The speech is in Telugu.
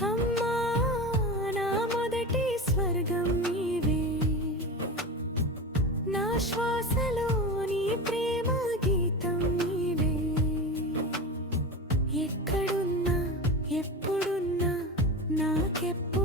అమ్మా నా మొదటి స్వర్గం నీవే, నా శ్వాసలో నీ ప్రేమ గీతం నీవే. ఎక్కడున్నా ఎప్పుడున్నా నాకెప్పుడు